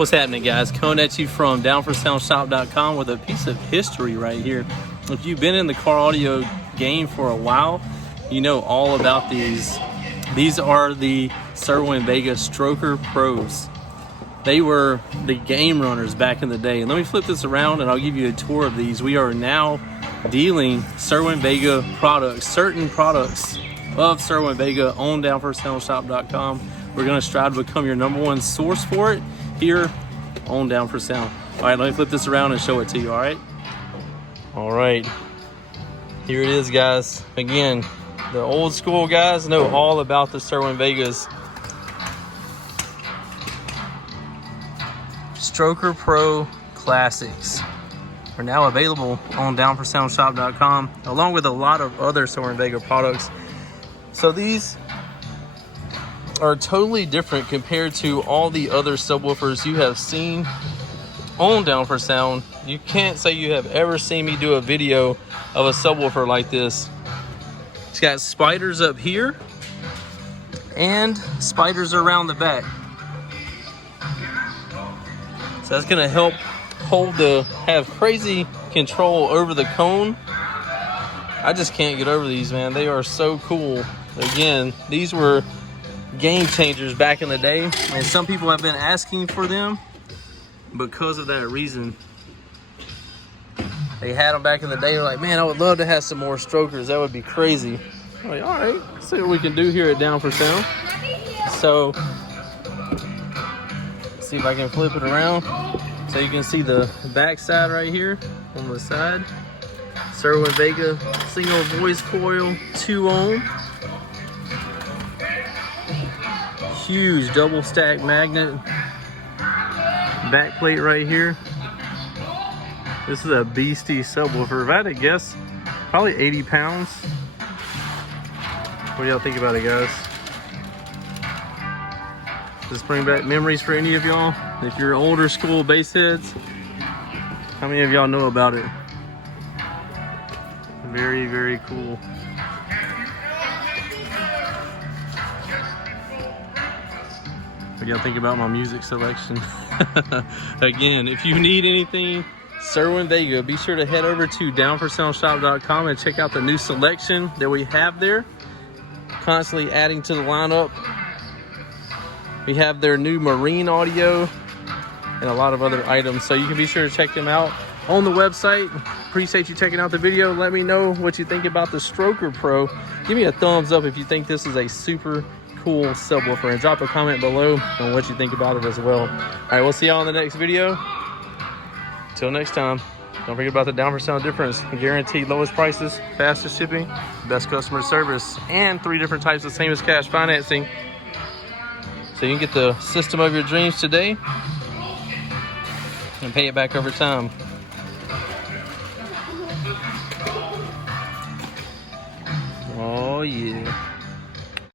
What's happening, guys? Coming at you from downforsoundshop.com with a piece of history right here. If you've been in the car audio game for a while, you know all about these. These are the Cerwin Vega Stroker Pros. They were the game runners back in the day. And let me flip this around and I'll give you a tour of these. We are now dealing Cerwin Vega products, certain products of Cerwin Vega on downforsoundshop.com. We're going to strive to become your #1 source for it here on Down for Sound. All right, let me flip this around and show it to you, all right? All right, here it is, guys. Again, the old school guys know all about the Cerwin Vegas Stroker Pro Classics. Are now available on downforsoundshop.com along with a lot of other Cerwin Vega products. So these are totally different compared to all the other subwoofers you have seen on Down for Sound. You can't say you have ever seen me do a video of a subwoofer like this. It's got spiders up here and spiders around the back. So that's gonna help have crazy control over the cone. I just can't get over these, man. They are so cool. Again, these were game changers back in the day, and some people have been asking for them because of that reason. They had them back in the day. They're like, man, I would love to have some more strokers. That would be crazy. I'm like, all right, let's see what we can do here at Down for Sound. So let's see if I can flip it around so you can see the back side right here on the side. Cerwin Vega single voice coil, 2 ohm. Huge double stack magnet back plate right here. This is a beastie subwoofer. If I had to guess, probably 80 pounds. What do y'all think about it, guys? Does this bring back memories for any of y'all? If you're older school bass heads, how many of y'all know about it? Very, very cool. What do y'all think about my music selection? Again, if you need anything Cerwin Vega, be sure to head over to downforsoundshop.com and check out the new selection that we have there. Constantly adding to the lineup. We have their new marine audio and a lot of other items, so you can be sure to check them out on the website. Appreciate you checking out the video. Let me know what you think about the Stroker Pro. Give me a thumbs up if you think this is a super cool subwoofer, and drop a comment below on what you think about it as well. All right, we'll see y'all in the next video. Till next time, don't forget about the Down for Sound difference. Guaranteed lowest prices, fastest shipping, best customer service, and 3 different types of same as cash financing. So you can get the system of your dreams today and pay it back over time. Oh yeah.